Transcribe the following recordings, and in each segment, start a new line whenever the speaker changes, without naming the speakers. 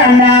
నాన్న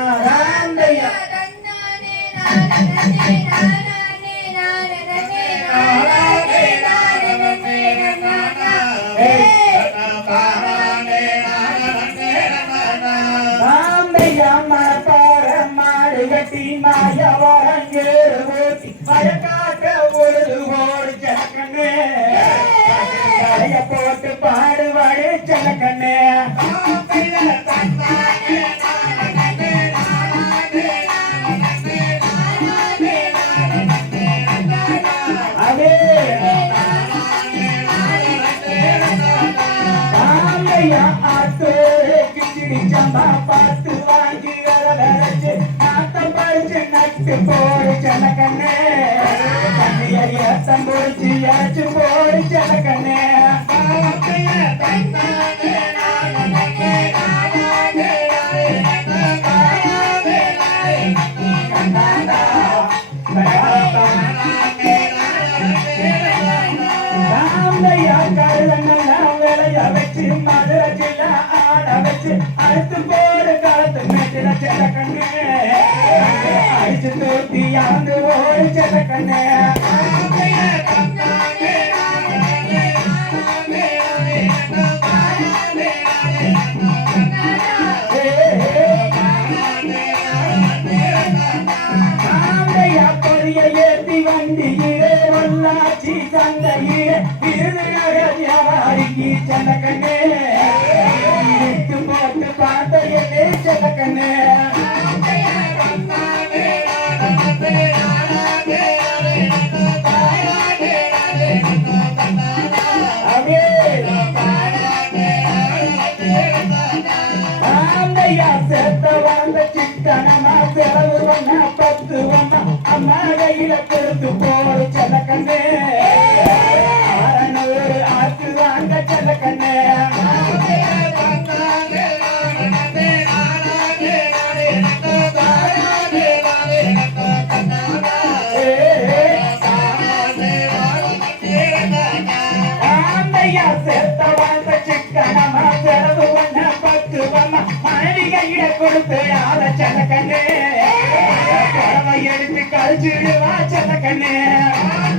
பறிச்சு போடு சலக்கண்ணே கண்ணியறி அத்தம் இறச்சு போடு சலக்கண்ணே ராமையா கருதங்கெல்லாம் வச்சு மதுரை ஆட வச்சு அடுத்து போய் மேட்டில செலக்கண்ணே அடிச்சு தூத்தி ஆண்டு ஓடு செலக்கண்ணே ராமையா வண்டியிலே வல்லாச்சி சந்தையிலே விருதுநகர் வியாபாரிக்கு செலக்கண்ணே இழுத்து போட்டு பார்த்த என்னே செலக்கண்ணே அவே தந்தையா சேர்த்த வாழ்ந்த சித்தனமா செலவு பண்ண பத்து ஒண்ணா. அம்மா கையில கொடுத்து போடு செலக்கண்ணே அறநூறு ஒண்ணா கையிட கையில கொடுத்து ஆள செலக்கண்ணே எடுத்து கழிச்சிடுவா செலக்கண்ணே ஆந்தையா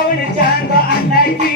கவனிச்சாங்க அன்னைக்கு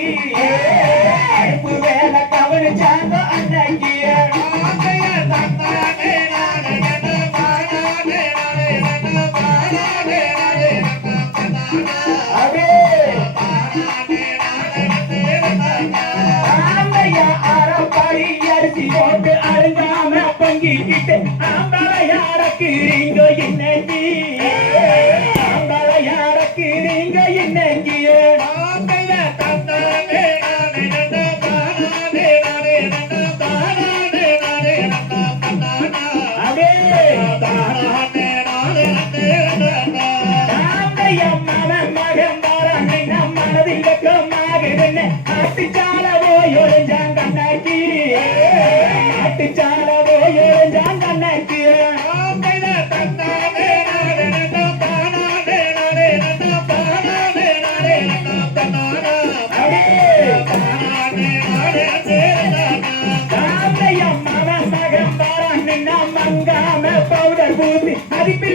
தங்காம பவுடர் பூசி அதுக்கு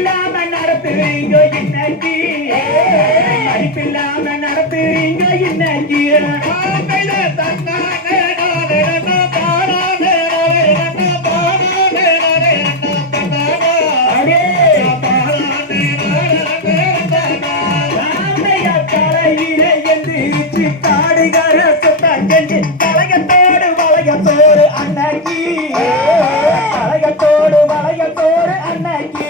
那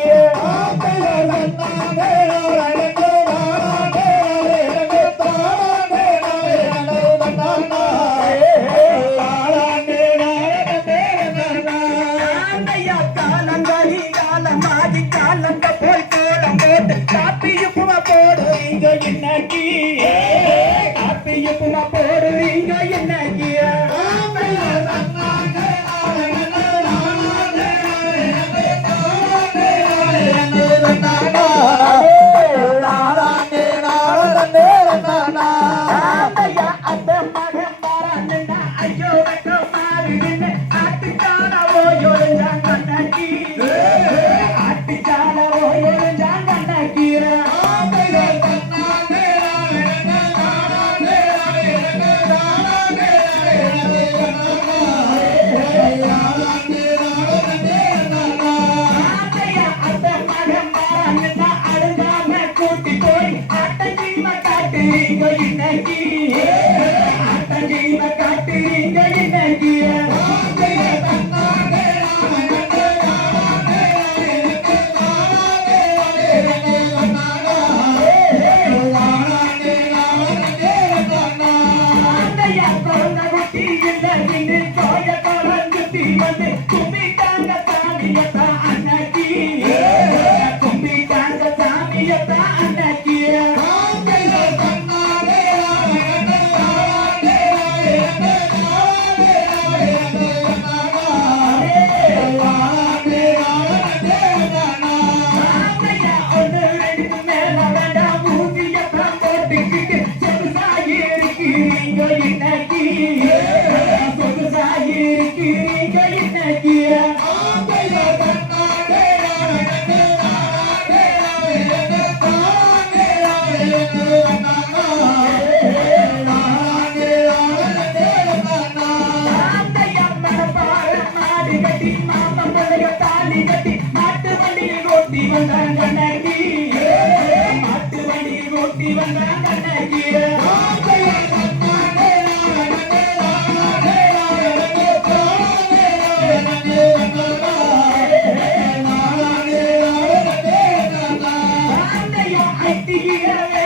காட்டுறீங்க இன்னைக்கு ஆட்டங்கீம காட்டுறீங்க இன்னைக்கு ஆந்தையா வண்டியில்